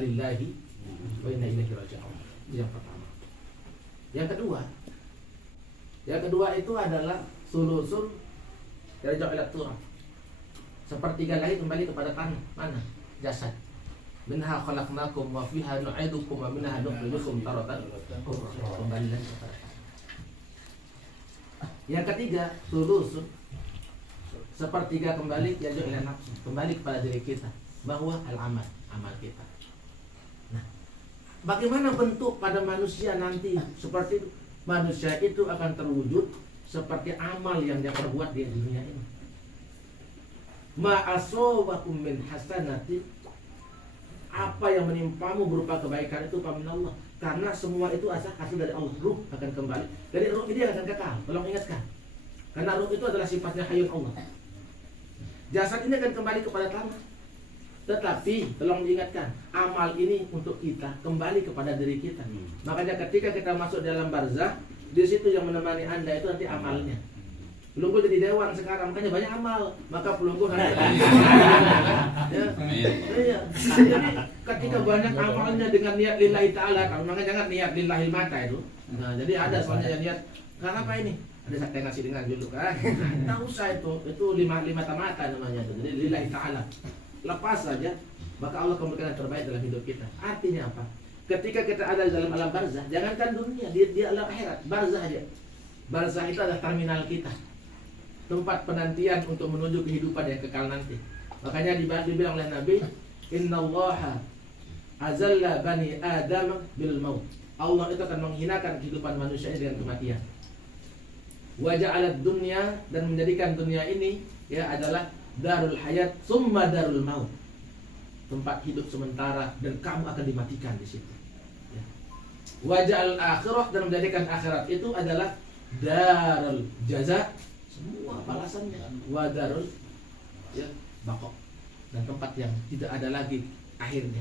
lillahi wa inna ilaihi raji'un. Yang pertama. Yang kedua itu adalah sulusun yarja'u ila turab. Sepertiga lagi kembali kepada tanah. Mana? Jasad. Minha khalaqnakum wa fiha nu'idukum wa minha nukhrijukum taratan ukhra. Kembali lagi kepada tanah. Yang ketiga, sulusun sepertiga kembali yarja'u ila nafsu, kembali kepada diri kita, bahwa al-amal, amal kita. Nah, bagaimana bentuk pada manusia nanti seperti itu? Manusia itu akan terwujud seperti amal yang dia perbuat di dunia ini. Ma asobakum min hasanati, apa yang menimpamu berupa kebaikan itu paminallah, karena semua itu hasil dari Allah. Ruh akan kembali, dari ruh ini akan kekal. Tolong ingatkan, karena ruh itu adalah sifatnya hayyun Allah. Jasad ini akan kembali kepada tanah. Tetapi tolong diingatkan, amal ini untuk kita, kembali kepada diri kita. Makanya ketika kita masuk dalam barzah, di situ yang menemani Anda itu nanti amalnya. Pelunggu jadi dewan sekarang, makanya banyak amal, maka pelunggu nanti ya. Jadi ketika banyak amalnya dengan niat lillahi ta'ala, makanya jangan niat lillahi mata itu. Nah, jadi ada soalnya yang niat, kenapa ini? Ada saya ngasih dengan dulu kan? Tidak usah itu lima tamata namanya itu. Jadi lillahi ta'ala. Lepas saja, maka Allah kemungkinan terbaik dalam hidup kita. Artinya apa? Ketika kita ada dalam alam barzah, jangankan dunia, dia alam akhirat, barzah aja. Barzah itu adalah terminal kita, tempat penantian untuk menuju kehidupan yang kekal nanti. Makanya dibilang oleh Nabi, Innallaha azalla bani Adam bil maut. Allah itu akan menghinakan kehidupan manusia dengan kematian. Wa ja'alad dunya, dan menjadikan dunia ini ya adalah darul hayat summa darul maut, tempat hidup sementara, dan kamu akan dimatikan di situ. Ya. Waja'al akhirah, dan menjadikan akhirat itu adalah darul jaza, semua balasannya. Wa darul ya baqo, dan tempat yang tidak ada lagi akhirnya.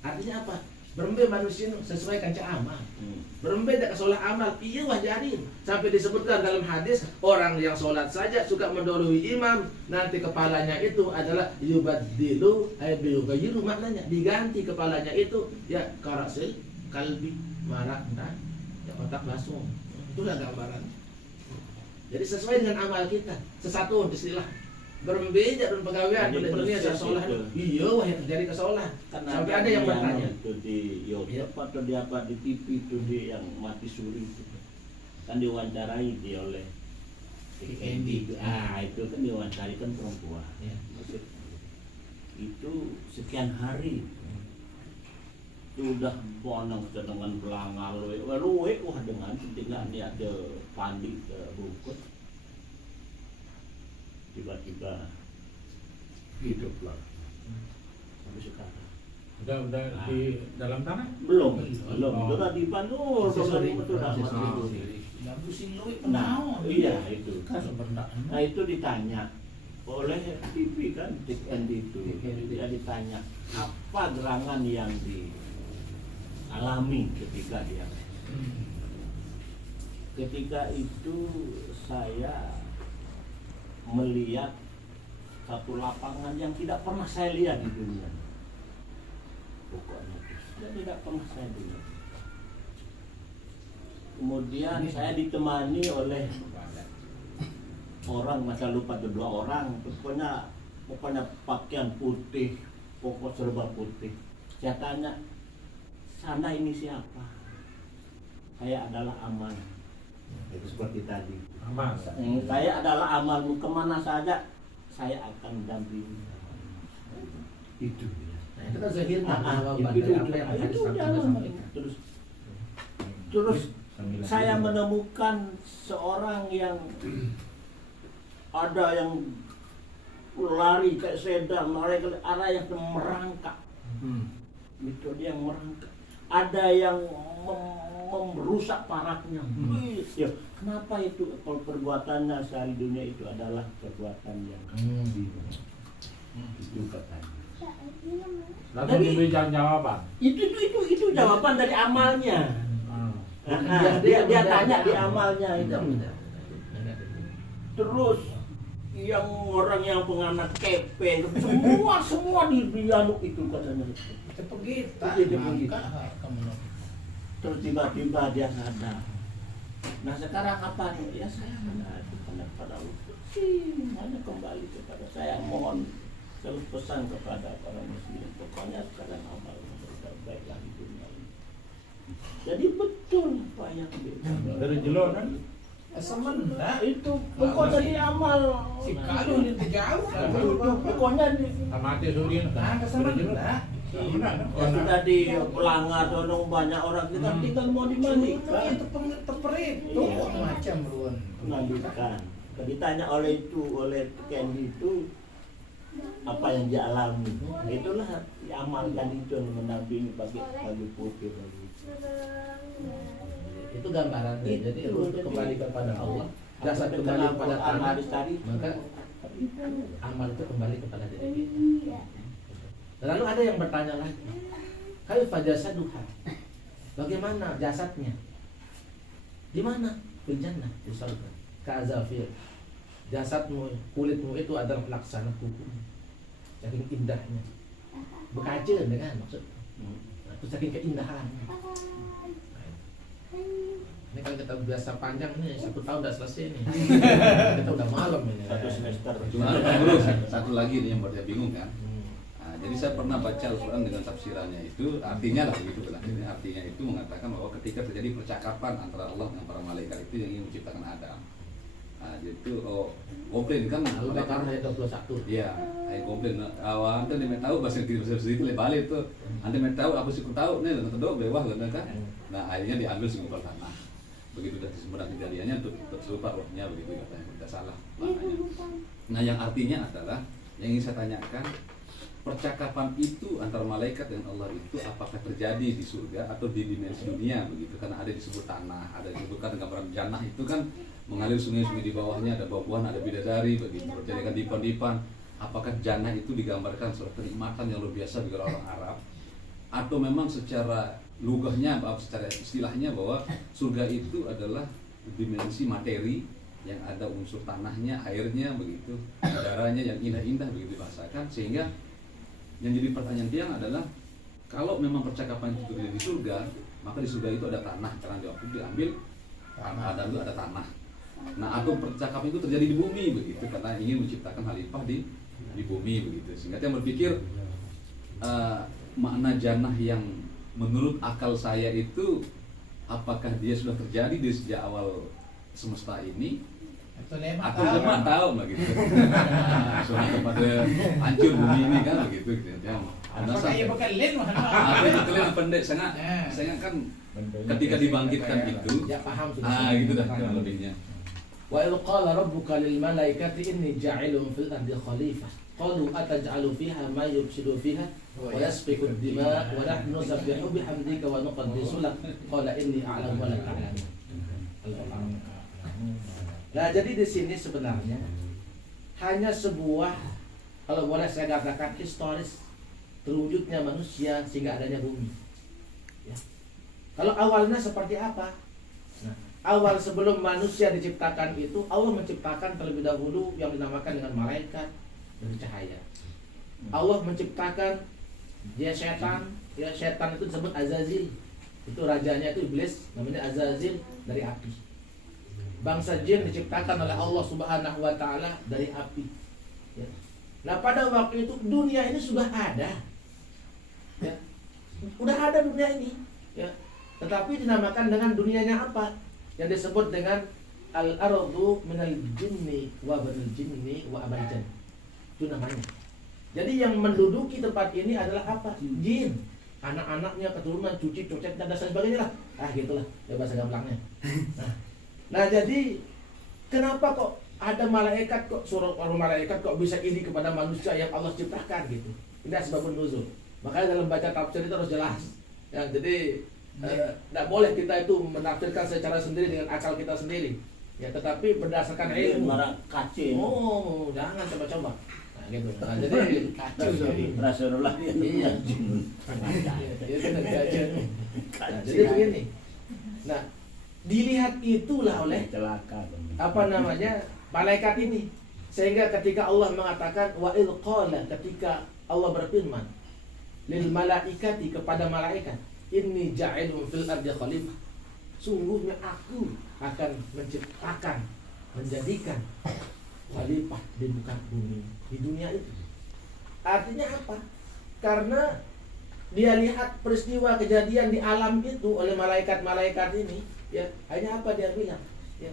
Artinya apa? Berembe manusia sesuaikan amal. Berembe tak kesolah amal, iya wajarin. Sampai disebutkan dalam hadis, orang yang sholat saja suka mendahului imam, nanti kepalanya itu adalah yubaddilu ayubaghiru, maknanya diganti kepalanya itu ya karasil kalbi, marah dan ya otak langsung. Itulah gambaran. Jadi sesuai dengan amal kita. Sesatu istilah berbeda dan pegawaian pada dunia dan sholat. Iya, wah yang terjadi kesalahan. Sampai ada yang bertanya itu di YouTube atau di apa di TV itu dia yang mati suri itu kan diwawancarai dia oleh Kendi. Itu kan diwawancarai kan perempuan. Ya. Maksud, itu sekian hari sudah bonong dengan belangal luwe wah dengan tinggal dia ada pandi ke bukut. Tiba-tiba hiduplah sampai sekarang. Udah di dalam tanah? Belum. Sudah di Panur, sudah pusing lu iya itu kan. Nah itu ditanya oleh TV kan, itu dia ditanya apa gerangan yang dialami ketika dia. Ketika itu saya melihat satu lapangan yang tidak pernah saya lihat di dunia. Pokoknya tidak pernah saya lihat. Kemudian saya ditemani oleh orang, masa lupa ada 2 orang, pokoknya pakaian putih, pokok serba putih. Saya tanya, sana ini siapa? Saya adalah Aman. Itu seperti tadi. Aman. Saya adalah amalmu, kemana saja saya akan dampingi. Itu. Nah, itu kan zahirnya terus saya menemukan seorang yang ada yang lari kayak sedang, lari ke arah yang merangkak. Itu dia yang merangkak. Ada yang merusak paraknya. Ya, kenapa itu? Kalau perbuatannya sehari dunia itu adalah perbuatan yang itu katanya. Lalu diberikan jawaban. Itu jawaban dari amalnya. Dia tanya di amalnya itu. Terus yang orang yang penganak kepe, semua di dialog itu katanya. Seperti Jadi begitu. Terus tiba-tiba dia sadar. Nah sekarang apa nih? Ya saya mengadu pada Allah. Hanya kembali kepada saya, mohon selalu pesan kepada para muslim. Pokoknya sekarang amal baik lagi dunia ini. Jadi betul apa yang dia Dari jelo kan? Sementara itu pokoknya di amal. si kalau ini jauh Pokoknya di Amati surin. sama enggak. ya sudah di pelanggar dorong banyak orang kita tinggal mau dimandikan. Itu perhitung macam ruan. Melanjutkan. Ditanya oleh Candy itu apa yang dia alami. Itulah diamalkan itu mendampingi bagi putih bagi. Itu gambaran. Jadi untuk kembali kepada Allah, jasad Apa kembali dengan kepada Quran, tanah, hadis tadi? maka amal itu kembali kepada diri kita. Lalu ada yang bertanya lagi, kaifa jasaduha? Bagaimana jasadnya? Di mana? Fil jannah, di surga. Ka'azafir. Jasadmu, kulitmu itu adalah pelaksana hukum. Saking indahnya. Berkaca dengan maksud. Itu saking keindahan. Ini kalau kita biasa panjang nih, 1 tahun udah selesai nih. Kita udah malam ini. Satu semester. Cuma bro, satu lagi nih yang buat saya bingung kan. Nah, jadi saya pernah baca Al-Quran dengan tafsirannya itu, artinya lah begitu kan. Artinya itu mengatakan bahwa ketika terjadi percakapan antara Allah dengan para malaikat itu yang ingin menciptakan Adam. Nah, jadi itu komplain kan Al-Baqarah ayat 21. iya, ayat komplain. Awal anda dia tahu bahasa sedikit balik itu. Anda tahu aku sih tahu nih dan kedua bewah kan. Nah, akhirnya diambil sumber tanah. Begitu dari sebenarnya kejadiannya untuk serupa rohnya begitu katanya, tidak salah maknanya. Nah, yang artinya adalah yang ingin saya tanyakan, percakapan itu antara malaikat dan Allah itu apakah terjadi di surga atau di dimensi dunia begitu? Karena ada disebut tanah, ada disebutkan gambaran jannah itu kan mengalir sungai-sungai di bawahnya, ada buah-buahan, ada bidadari begitu, berjadikan dipan-dipan. Apakah jannah itu digambarkan sebagai kenikmatan yang luar biasa bagi orang Arab, atau memang secara lugahnya, secara istilahnya bahwa surga itu adalah dimensi materi yang ada unsur tanahnya, airnya begitu, udaranya yang indah-indah begitu dibahasakan, sehingga yang jadi pertanyaan tiang adalah kalau memang percakapan itu terjadi di surga, maka di surga itu ada tanah, karena di waktu diambil ada itu ada tanah. Nah, atau percakapan itu terjadi di bumi begitu, karena ingin menciptakan khalifah di bumi begitu, sehingga tiang berpikir makna jannah yang menurut akal saya itu apakah dia sudah terjadi di sejak awal semesta ini atau cuma tahu begitu. Soalnya kepada hancur bumi ini kan begitu gitu. Saya bukan lain itu kalian pendek sangat kan ketika dibangkitkan itu ya paham gitu dah kurang lebihnya. Wa idh qala rabbuka lil malaikati inni ja'ilun fil ardi khalifah qalu ataj'alu fiha ma yufsidu fiha wa yasfiku ad-dima wa nahnu nusabbihu bihamdika wa nuqaddisu lak qala inni a'lamu wa la ta'lamun. Nah, jadi di sini sebenarnya hanya sebuah, kalau boleh saya katakan, historis terwujudnya manusia sehingga adanya bumi. Ya. Kalau awalnya seperti apa? Nah, awal sebelum manusia diciptakan itu Allah menciptakan terlebih dahulu yang dinamakan dengan malaikat dari cahaya. Allah menciptakan dia setan, ya setan itu disebut Azazil. Itu rajanya itu iblis, namanya Azazil, dari api. Bangsa jin diciptakan oleh Allah Subhanahu wa taala dari api. Ya. Nah, pada waktu itu dunia ini sudah ada. Ya. Udah ada dunia ini, ya. Tetapi dinamakan dengan dunianya apa? Yang disebut dengan al-ardu minal jinni wa banil jinni wa abal jin. Itu namanya. Jadi yang menduduki tempat ini adalah apa? Jin. Anak-anaknya, keturunan, cuci, cocet, dan sebagainya lah. Gitulah ya bahasa gamblangnya. Nah, jadi kenapa kok ada malaikat kok suruh orang malaikat kok bisa iri kepada manusia yang Allah ciptakan gitu? Ini sebabun nuzul. Makanya dalam baca tafsir itu harus jelas. Ya, jadi tidak boleh kita itu menafsirkan secara sendiri dengan akal kita sendiri. Ya, tetapi berdasarkan ilmu. Kacil. Oh, jangan coba-coba. Nah, gitu. Nah, jadi kacau jadi. Rasulullah dia. Iya. Nah, jadi begini. Nah, dilihat itulah oleh celaka apa namanya malaikat ini Sehingga ketika Allah mengatakan wa idh qala, ketika Allah berfirman lil malaikati, kepada malaikat, inni ja'ilun fil ardi khalifah, sungguhnya aku akan menciptakan, menjadikan khalifah di muka bumi, di dunia itu. Artinya apa? Karena dia lihat peristiwa kejadian di alam itu oleh malaikat-malaikat ini, ya, hanya apa dia bilang? Ya,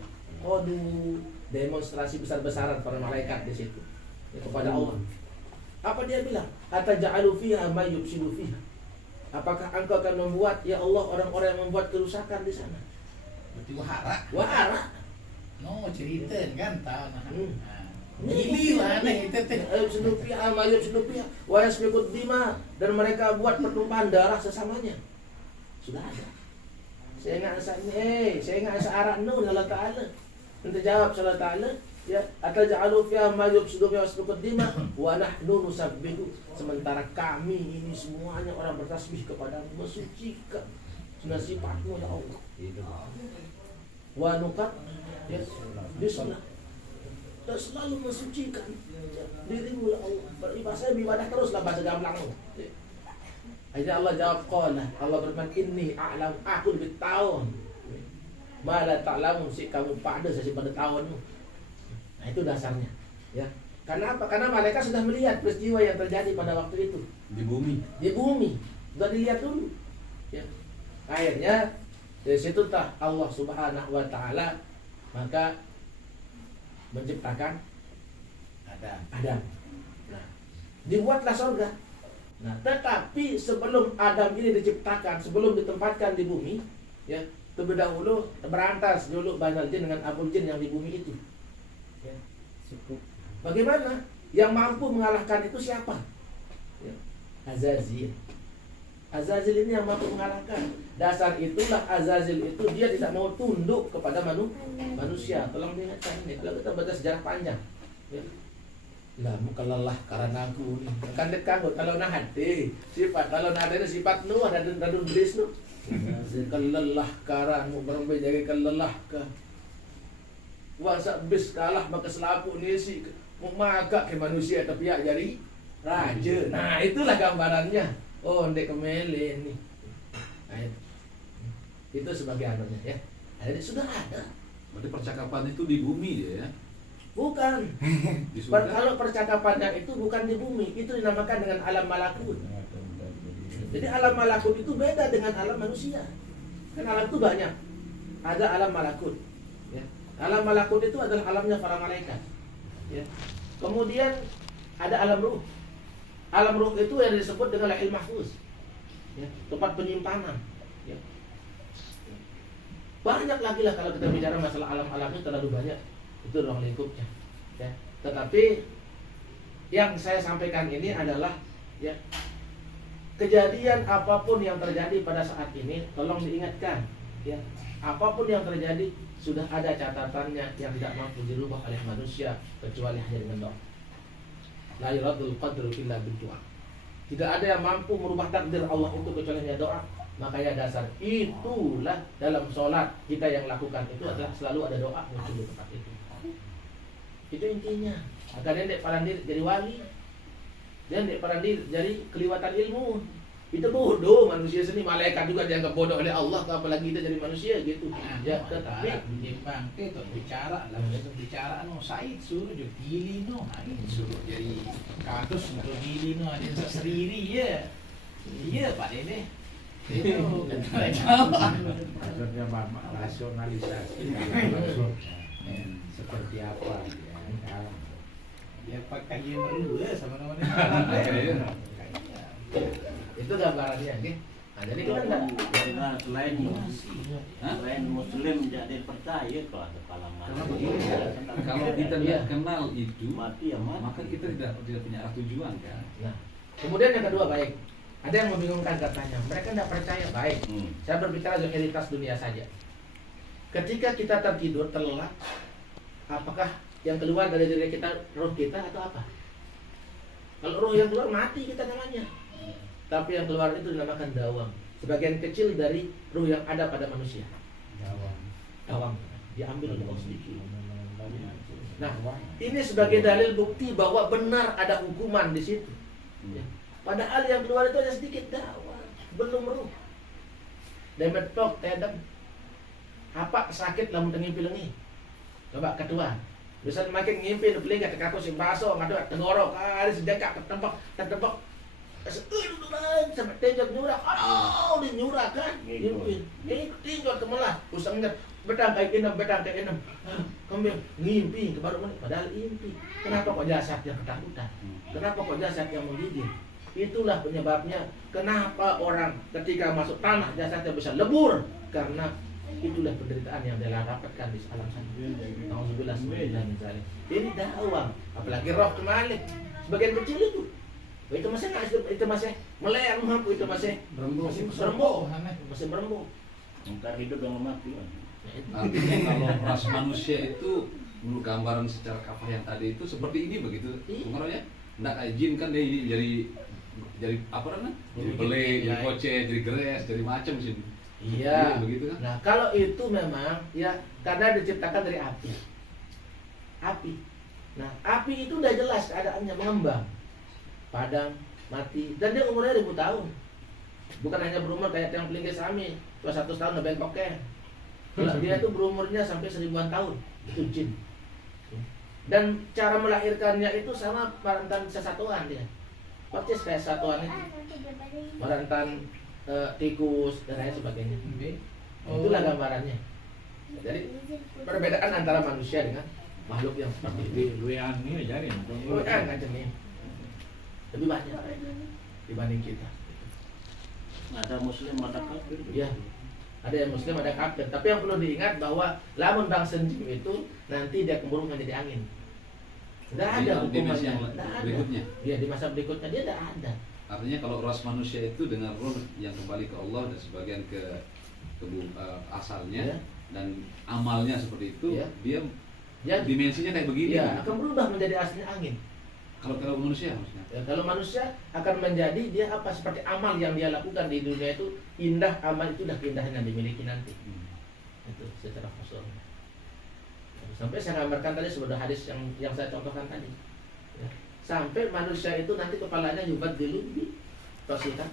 demonstrasi besar-besaran para malaikat di situ, ya, kepada Allah. Apa dia bilang? Ataja'alu fiha may yufsidu fiha. Apakah engkau akan membuat, ya Allah, orang-orang yang membuat kerusakan di sana? Berarti wahara. Wahara. No, cerita kan tahu nah. Ini Gili lah nih itu teh. dan mereka buat pertumpahan darah sesamanya. Sudah ada. Saya nggak asa arah nun Allah Ta'ala. Nanti jawab Allah Ta'ala, ya, ataj'alu fiha ma yufsidu fiha wa yasfiku dima wa nahnu nusabbihu, sementara kami ini semuanya orang bertasbih kepadamu, mensucikan sunnah sifatmu ya Allah. Wa nukat, ya, bismillah, dan selalu mensucikan dirimu ya Allah. Beribadah teruslah, bahasa gamblangmu. Akhirnya Allah jawab, qala, Allah berfirman, inni a'lam, aku lebih tahu mala ta'lamun, si kamu pada sesi pada tahunmu. Nah, itu dasarnya, ya. Karena apa? Karena malaikat sudah melihat peristiwa yang terjadi pada waktu itu Di bumi. di bumi, sudah dilihat dulu, ya. Akhirnya dari situ Allah Subhanahu wa Ta'ala maka menciptakan Adam. Nah, dibuatlah surga. Nah, tetapi sebelum Adam ini diciptakan, sebelum ditempatkan di bumi, ya, terlebih dahulu berantas dulu Banal Jin dengan Abul Jin yang di bumi itu. Ya. Bagaimana? Yang mampu mengalahkan itu siapa? Ya. Azazil. Azazil ini yang mampu mengalahkan. Dasar itulah Azazil itu dia tidak mau tunduk kepada manusia. Tolong diingatkan ini. Kalau kita baca sejarah panjang, ya. Lah muka lelah karena aku nih. Kan dekat kalau nah hati sifat, kalau nah ada sifat nu ada dadun belis nu. Kelelah karanmu barang bejaga kelelah ka. Wasa bis kalah maka selapu ni si maka ke manusia tapi ya jadi raja. Nah, itulah gambarannya. Oh, ndek kemele nih. Nah, itu sebagai anunya ya. Jadi sudah ada. Berarti percakapan itu di bumi ya? Bukan. Di surga? Kalau percakapannya itu bukan di bumi, itu dinamakan dengan alam malakut. Jadi alam malakut itu beda dengan alam manusia. Kan alam itu banyak. Ada alam malakut. Ya. Alam malakut itu adalah alamnya para malaikat. Ya. Kemudian ada alam ruh. Alam ruh itu yang disebut dengan Lauhul Mahfuz. Ya. Tempat penyimpanan. Ya. Banyak lagi lah kalau kita bicara masalah alam-alam itu terlalu banyak. Itu ruang lingkupnya. Ya. Tetapi yang saya sampaikan ini adalah, ya, kejadian apapun yang terjadi pada saat ini, tolong diingatkan, ya, apapun yang terjadi sudah ada catatannya yang tidak mampu dirubah oleh manusia kecuali hanya dengan doa. La yuradul qadru illa bidu'a. Tidak ada yang mampu merubah takdir Allah itu kecuali hanya doa. Makanya dasar itulah dalam sholat kita yang lakukan itu adalah selalu ada doa muncul di tempat itu. Itu intinya. Agar dia tidak pandai jadi wali, dia tidak pandai jadi kelewatan ilmu. Itu bodoh manusia seni, malaikat juga dianggap bodoh oleh Allah, apalagi kita jadi manusia gitu. Ya, tetapi bimbang itu bicara lah, bicara no Said suruh jadi gili no, suruh jadi kados untuk gili no ada yang seriri ya. Iya Pak Dede. Itu kan Maksudnya rasionalisasi seperti apa ya? Ya pakai yang berdua sama namanya. itu gambarannya, oke? Nah, jadi kita enggak selain Muslim jadi percaya kalau ada kalangan. Karena begini ya, kalau kita tidak kenal itu, Mati ya mati. maka kita tidak punya arah tujuan kan. Nah, kemudian yang kedua, baik. Ada yang membingungkan katanya, mereka tidak percaya. Baik, saya berbicara zahiritas dunia saja. Ketika kita tertidur, terlelap, apakah yang keluar dari diri kita roh kita atau apa? Kalau roh yang keluar mati kita namanya. Tapi yang keluar itu dinamakan dawam. Sebagian kecil dari ruh yang ada pada manusia. Dawam. Diambil oleh Allah sedikit. Nah, ini sebagai dalil bukti bahwa benar ada hukuman di situ. Ya. Padahal yang keluar itu hanya sedikit dakwah, belum meruh. Demetok tedem. Apa sakit lamun ngimpi lengi? Coba kedua. Bisa makin ngimpi peling kata kaku si baso ngadu tenggorok kali sedekak ketembak sampai tenjok nyurah. Aduh, dinyurah kan. Ngimpi. Ini tinjok kemelah, usangnya bedang kayak enam. Kambing ngimpi ke baru menit padahal impi. Kenapa kok jasad yang ketakutan? Kenapa kok jasad yang menggigil? Itulah penyebabnya kenapa orang ketika masuk tanah jasadnya bisa lebur, karena itulah penderitaan yang dia dapatkan di alam sana. Alhamdulillah misalnya. Ini dakwah, apalagi roh kemalik. Sebagian kecil itu masih meleyang mampu, itu masih berembuk, masih berembuk. Ntar hidup dengan mati. Artinya kalau ras manusia itu menurut gambaran secara kafah yang tadi itu seperti ini begitu pengaruhnya. Nggak kayak jin kan dia jadi apa namanya? Jadi belik, jadi kocek, jadi geres, jadi macam sih. Iya. Begitu kan? Nah, kalau itu memang ya karena diciptakan dari api. Api. Nah, api itu udah jelas keadaannya mengembang. Padam, mati, dan dia umurnya 1000 tahun. Bukan hanya berumur kayak yang pelingkis kami, cuma 100 tahun udah bengkoknya. Kalau dia itu berumurnya sampai 1000-an tahun, itu jin. Dan cara melahirkannya itu sama parantan sesatuan dia. Persis kayak satuan itu. Parantan tikus dan lain sebagainya. Itulah gambarannya. Jadi perbedaan antara manusia dengan makhluk yang seperti itu. Luwean ini jadi. Luwean aja nih. Lebih banyak dibanding kita. Ada muslim, ada kafir. Iya. Ada yang muslim, ada kafir. Tapi yang perlu diingat bahwa lamun bangsa jin itu nanti dia kemurung menjadi angin. Tidak ada hukumannya. Yang berikutnya. Iya, di masa berikutnya dia tidak ada. Artinya kalau ras manusia itu dengan roh yang kembali ke Allah dan sebagian ke asalnya Ya. dan amalnya seperti itu, Ya. dia Ya, dimensinya kayak begini. ya akan berubah menjadi aslinya angin. Kalau manusia maksudnya. Ya, kalau manusia akan menjadi dia apa seperti amal yang dia lakukan di dunia itu indah, amal itu dah keindahan yang dimiliki nanti. Itu secara khusus. Sampai saya gambarkan tadi sebuah hadis yang saya contohkan tadi. Ya. Sampai manusia itu nanti kepalanya yubat dulu di tosikan,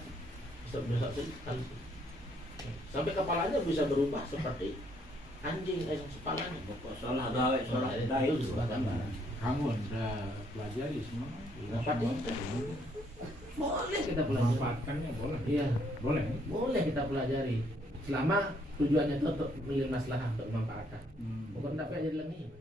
sampai kepalanya bisa berubah seperti anjing, kepalanya. Salah gawe, salah dai. Itu sebuah gambaran. Kamu udah pelajari semua. Boleh kita pelajari. Memanfaatkannya boleh. Iya, Boleh. boleh kita pelajari. Selama tujuannya itu untuk milik masalah, untuk memanfaatkan. Bukan tapi aja lengi.